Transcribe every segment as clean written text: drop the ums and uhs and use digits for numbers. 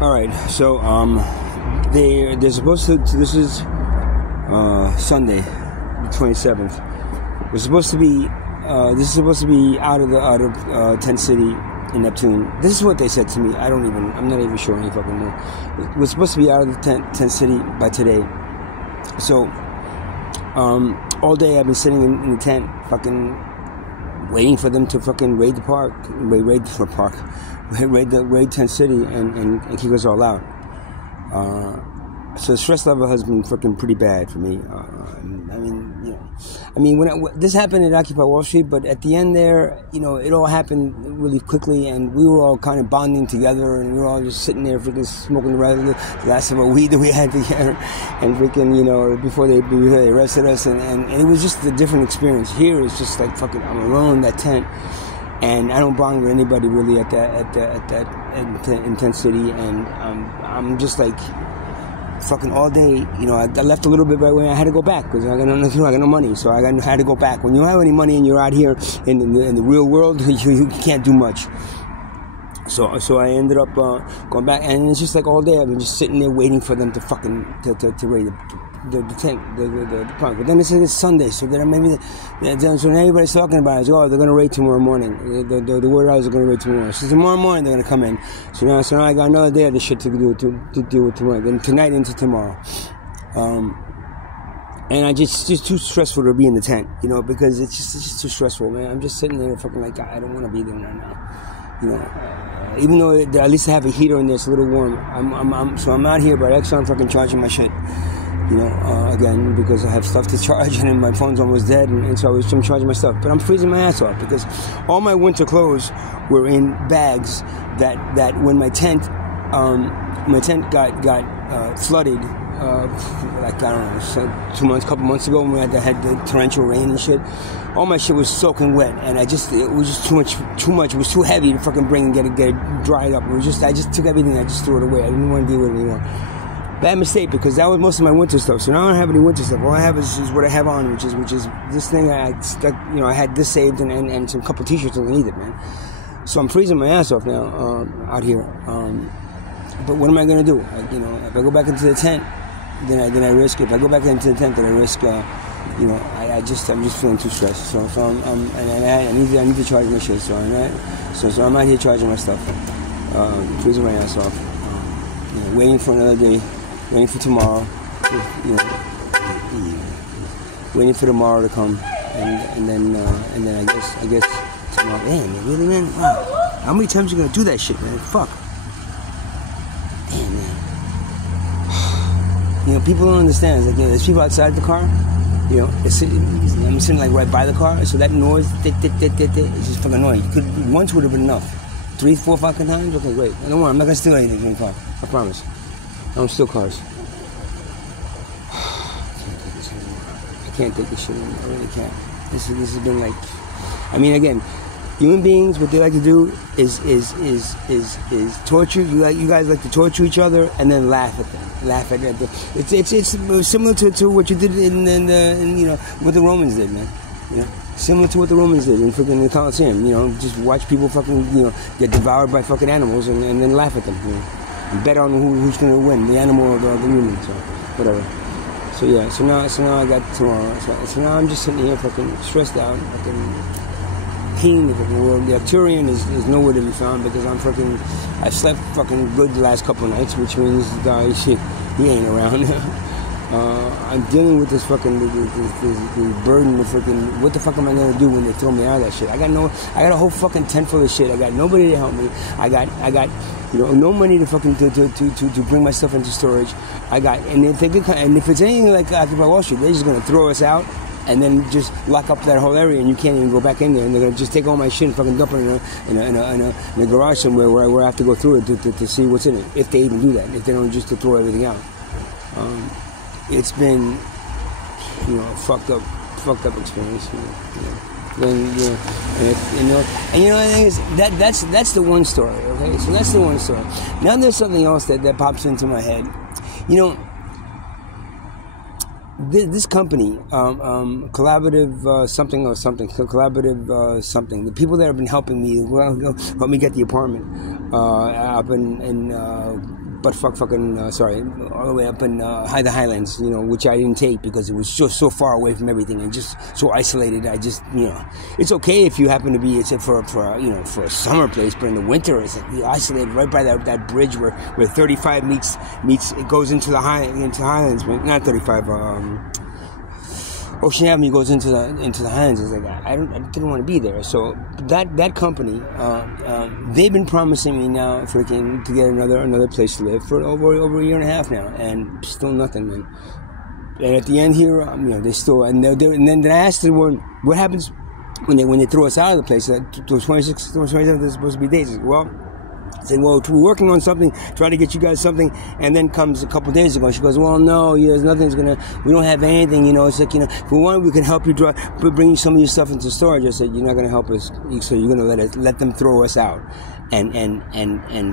All right, so they're supposed to. This is Sunday, the 27th. We're supposed to be. This is supposed to be out of Tent City in Neptune. This is what they said to me. I'm not even sure any fucking more. We're supposed to be out of the tent city by today. So, all day I've been sitting in the tent, fucking waiting for them to fucking raid the park, raid Tent City and kick us all out. So the stress level has been fucking pretty bad for me. When this happened at Occupy Wall Street, but at the end there, it all happened really quickly, and we were all kind of bonding together, and we were all just sitting there freaking smoking the last of our weed that we had together, and freaking, before they arrested us, and it was just a different experience. Here it's just like fucking, I'm alone in that tent, and I don't bond with anybody really at that in Tent City, and I'm just like fucking all day. I left a little bit right away. I had to go back because I got no money, so I had to go back. When you don't have any money and you're out here in the real world, you can't do much. So I ended up going back, and it's just like all day I've been just sitting there waiting for them to fucking to raid the tent, the park. But then it's Sunday, so then so now everybody's talking about it. They're going to raid tomorrow morning. The word out is they're going to raid tomorrow. So tomorrow morning they're going to come in. So now I got another day of this shit to do to deal with tomorrow. Then tonight into tomorrow. And I just too stressful to be in the tent, because it's just too stressful, man. I'm just sitting there fucking like, I don't want to be there right now. Even though at least I have a heater in there, it's a little warm. So I'm out here, but actually I'm fucking charging my shit. Again, because I have stuff to charge and my phone's almost dead, and so I'm charging my stuff. But I'm freezing my ass off because all my winter clothes were in bags that when my tent got flooded, like, I don't know, so couple months ago when we had the torrential rain and shit, all my shit was soaking wet, and it was just too much. It was too heavy to fucking bring and get it dried up. I just took everything, I just threw it away. I didn't want to deal with it anymore. Bad mistake, because that was most of my winter stuff. So now I don't have any winter stuff. All I have is what I have on, which is this thing I had this saved and some couple t-shirts underneath it, man. So I'm freezing my ass off now out here. But what am I gonna do? If I go back into the tent, then I risk. If I go back into the tent, then I risk. I'm just feeling too stressed. So I need to charge my shit. So I'm out here charging my stuff, freezing my ass off, waiting for another day. Waiting for tomorrow, waiting for tomorrow to come, and then I guess tomorrow. Damn, really, man? Wow. How many times you gonna do that shit, man? Fuck. Damn, man. People don't understand. It's like, there's people outside the car. I'm sitting like right by the car, so that noise, it's just fucking annoying. Once would have been enough. 3, 4 fucking times. Okay, great. Don't worry, I'm not gonna steal anything from the car. I promise. I don't steal cars. I can't take this shit anymore. I really can't. This has been like, again, human beings, what they like to do is torture. You guys like to torture each other and then laugh at them. Laugh at them. It's similar to what you did in what the Romans did, man. Similar to what the Romans did in freaking the Colosseum. Just watch people fucking get devoured by fucking animals and then laugh at them. Bet on who's going to win, the animal or the human, so whatever. So yeah, so now I got tomorrow. So now I'm just sitting here fucking stressed out, fucking peeing the fucking world. The Arcturian is nowhere to be found because I slept fucking good the last couple of nights, which means he ain't around. I'm dealing with this fucking the burden of freaking, what the fuck am I gonna do when they throw me out of that shit? I got a whole fucking tent full of shit. I got nobody to help me. I got no money to fucking to bring my stuff into storage. And if it's anything like Occupy Wall Street, they're just gonna throw us out and then just lock up that whole area, and you can't even go back in there. And they're gonna just take all my shit and fucking dump it in a garage somewhere where I have to go through it to see what's in it, if they even do that. If they don't just to throw everything out. It's been, fucked up experience. Then the thing is that's the one story. Okay, so that's the one story. Now there's something else that pops into my head. This company, collaborative something, the people that have been helping me, help me get the apartment up in sorry, all the way up in the Highlands, you know, which I didn't take because it was just so far away from everything and just so isolated. I just, you know, it's okay if you happen to be, it's for a summer place, but in the winter it's like, you're isolated right by that bridge where 35 meets it goes into the Highlands, not 35. Ocean Avenue goes into the Highlands. It's like I didn't want to be there. So that company, they've been promising me now freaking to get another place to live for over a year and a half now, and still nothing, man. And at the end here, you know, they still and then I asked them what happens when they throw us out of the place. The 26th, 27th is supposed to be days. Well, I said, well, we're working on something, trying to get you guys something, and then comes a couple days ago, she goes, well, no, there's nothing's we don't have anything, you know, it's like, you know, for one, we can help you bring some of your stuff into storage. I said, you're not going to help us, so you're going to let them throw us out, and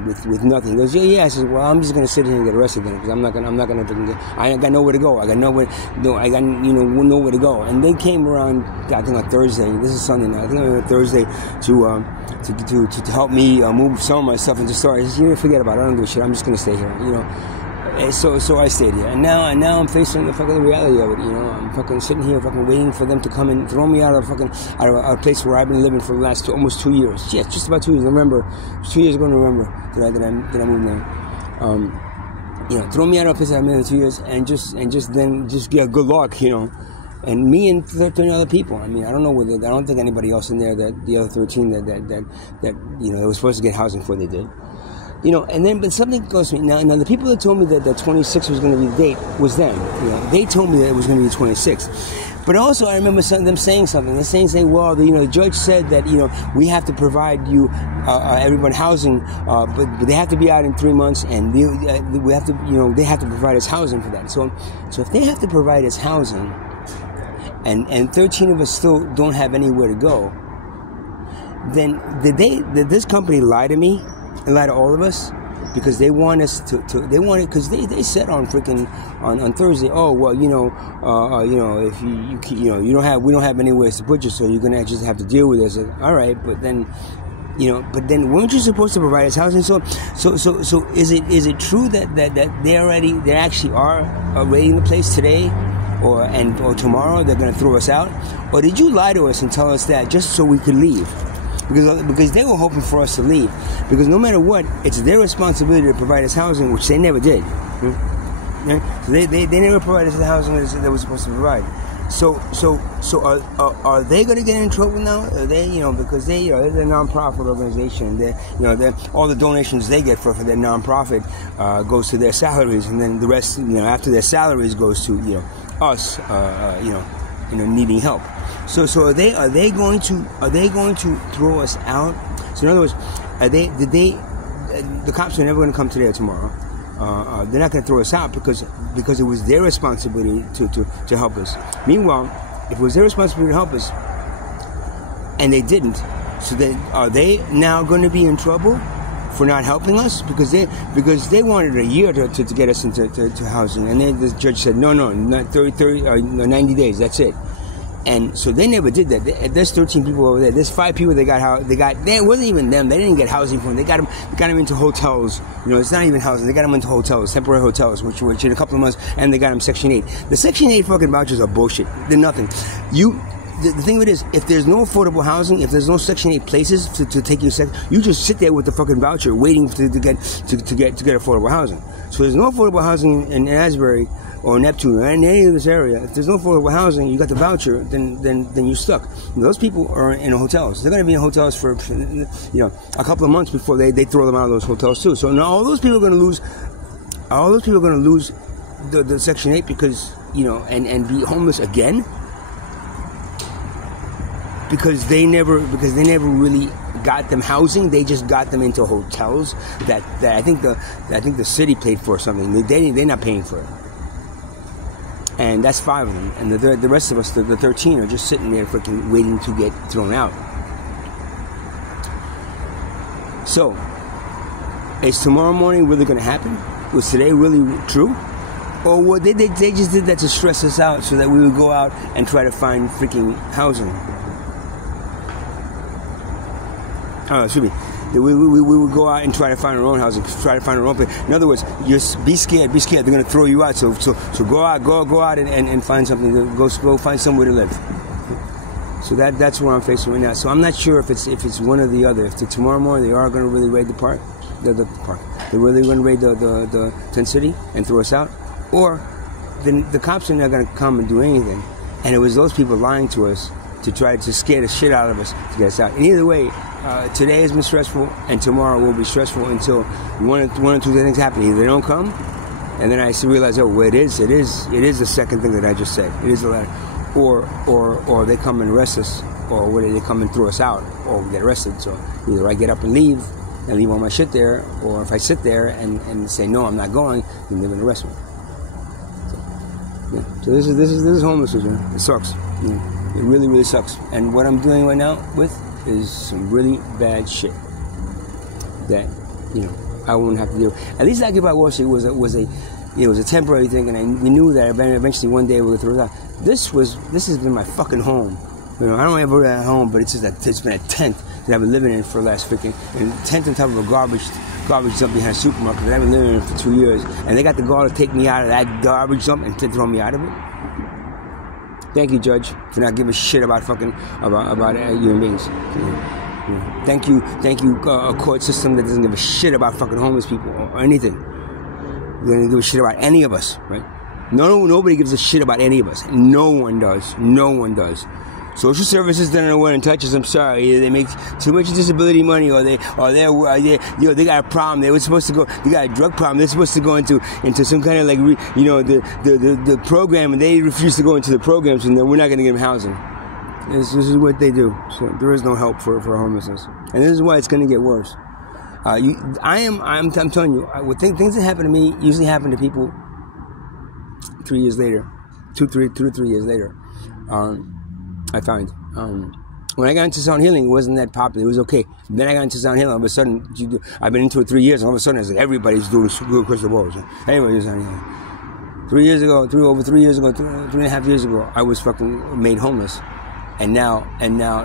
with nothing. He goes, yeah, I said, well, I'm just going to sit here and get arrested then, because I'm not going to, I got nowhere to go, I got nowhere to go, and they came around, I think on Thursday, this is Sunday now, I think on Thursday, to help me move some of my stuff into storage. I said, you forget about it. I don't give a shit. I'm just gonna stay here, you know. And so I stayed here, and now I'm facing the fucking reality of it. You know, I'm fucking sitting here, fucking waiting for them to come and throw me out of a place where I've been living for the last almost 2 years. Yeah, just about 2 years. November, 2 years ago in November that I moved there. You know, throw me out of a place that I've been in 2 years, and just get good luck, you know. And me and 13 other people. I mean, I don't know whether, I don't think anybody else in there, that the other 13 that you know, they were supposed to get housing for, they did. You know, and then, but something goes to me. Now the people that told me that 26 was going to be the date was them. You know, they told me that it was going to be 26. But also, I remember them saying something. They're saying, well, the judge said that, you know, we have to provide you, everyone housing, but they have to be out in 3 months, and we have to, you know, they have to provide us housing for that. So if they have to provide us housing, and 13 of us still don't have anywhere to go, then did this company lie to me and lie to all of us? Because they want us because they said on freaking on Thursday, oh, well, you know, if we don't have anywhere to put you, so you're gonna just have to deal with this. All right, but then, you know, weren't you supposed to provide us housing? So is it true that they actually are raiding the place today? Or tomorrow they're going to throw us out? Or did you lie to us and tell us that just so we could leave? Because they were hoping for us to leave. Because no matter what, it's their responsibility to provide us housing, which they never did. So they never provided us the housing that they were supposed to provide. So are they going to get in trouble now? Are they, you know, because they're a non-profit organization. All the donations they get for their non-profit goes to their salaries, and then the rest, you know, after their salaries goes to, you know, us, needing help. So are they going to throw us out? So in other words, the cops are never going to come today or tomorrow. They're not going to throw us out because it was their responsibility to help us. Meanwhile, if it was their responsibility to help us, and they didn't, so then are they now going to be in trouble for not helping us? Because they wanted a year to get us into housing, and then the judge said no, not 90 days. That's it. And so they never did that. There's 13 people over there. There's 5 people they got. It wasn't even them. They didn't get housing for them. They got them into hotels. You know, it's not even housing. They got them into hotels, temporary hotels, which in a couple of months, and they got them Section 8. The Section 8 fucking vouchers are bullshit. They're nothing. The thing of it is, if there's no affordable housing, if there's no Section 8 places to take you, you just sit there with the fucking voucher waiting to get affordable housing. So there's no affordable housing in Asbury or Neptune or in any of this area. If there's no affordable housing, you got the voucher, then you're stuck. And those people are in hotels. They're going to be in hotels for a couple of months before they throw them out of those hotels too. So now all those people are going to lose. All those people are going to lose the Section 8 because and be homeless again. Because they never really got them housing. They just got them into hotels that I think the city paid for or something. They're not paying for it. And that's 5 of them. And the rest of us, the 13, are just sitting there freaking waiting to get thrown out. So, is tomorrow morning really going to happen? Was today really true? Or what they just did that to stress us out so that we would go out and try to find freaking housing? Oh, excuse me. would go out and try to find our own house, try to find our own place. In other words, just be scared. They're going to throw you out. So go out and find something. Go find somewhere to live. So that's where I'm facing right now. So I'm not sure if it's one or the other. If tomorrow morning they are going to really raid the park, the park. They're really going to raid the tent city and throw us out, or then the cops are not going to come and do anything. And it was those people lying to us to try to scare the shit out of us to get us out. And either way, today has been stressful, and tomorrow will be stressful until one or two things happen. Either they don't come, and then I realize, oh, well, it is the second thing that I just said. It is the latter. Or they come and arrest us, or whether they come and throw us out, or we get arrested. So either I get up and leave all my shit there, or if I sit there and say no, I'm not going, then they're gonna arrest me. So this is homelessness, man. It sucks. It really, really sucks. And what I'm dealing right now with is some really bad shit that I wouldn't have to do. At least Occupy Wall Street was a temporary thing, and we knew that eventually one day we would throw it out. This has been my fucking home. I don't ever live at home, but it's been a tent that I've been living in for the last freaking tent on top of a garbage dump behind a supermarket that I've been living in for 2 years, and they got the gall to take me out of that garbage dump and to throw me out of it. Thank you, Judge, for not giving a shit about human beings. Thank you, a court system that doesn't give a shit about fucking homeless people or anything. They don't give a shit about any of us, right? Nobody gives a shit about any of us. No one does. Social services don't know what in touch us. I'm sorry. They make too much disability money, or they got a problem. They were supposed to go. They got a drug problem. They're supposed to go into some kind of the program, and they refuse to go into the program, so we're not going to give them housing. This is what they do. So there is no help for homelessness, and this is why it's going to get worse. I'm telling you, things that happen to me usually happen to people 3 years later, 2 to 3 years later. I find when I got into sound healing, it wasn't that popular. It was okay. Then I got into sound healing. All of a sudden, I've been into it 3 years, and all of a sudden, it's like everybody's doing crystal balls. Everybody's sound healing. 3 years ago, 3.5 years ago, I was fucking made homeless, and now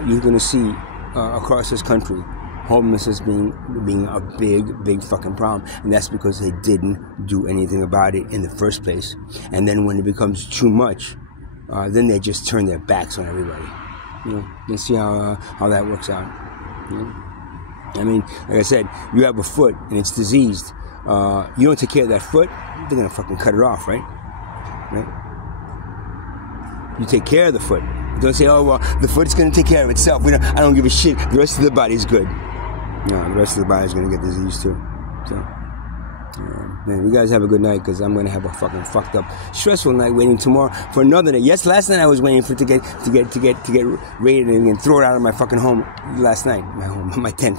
you're gonna see across this country, homelessness being a big fucking problem, and that's because they didn't do anything about it in the first place. And then when it becomes too much, then they just turn their backs on everybody. You see how that works out. I mean, like I said, you have a foot and it's diseased. You don't take care of that foot, they're gonna fucking cut it off, right? You take care of the foot. Don't say, oh well, the foot's gonna take care of itself. I don't give a shit. The rest of the body's good. No, the rest of the body's gonna get diseased too. So. Man, you guys have a good night, because I'm gonna have a fucking fucked up, stressful night waiting tomorrow for another day. Yes, last night I was waiting for it to get raided and throw it out of my fucking home. Last night, my tent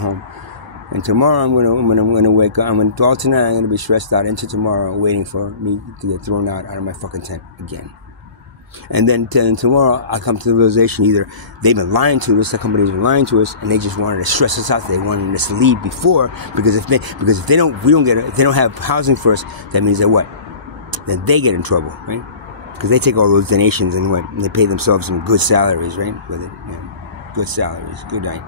home. And tomorrow I'm gonna wake up. All tonight I'm gonna be stressed out into tomorrow, waiting for me to get thrown out of my fucking tent again. And then tomorrow I come to the realization, either they've been lying to us, the company's been lying to us, and they just wanted to stress us out. They wanted us to leave before, because if they don't have housing for us, that means that what? Then they get in trouble, right? Because they take all those donations and they pay themselves some good salaries, right? With it, good salaries. Good night.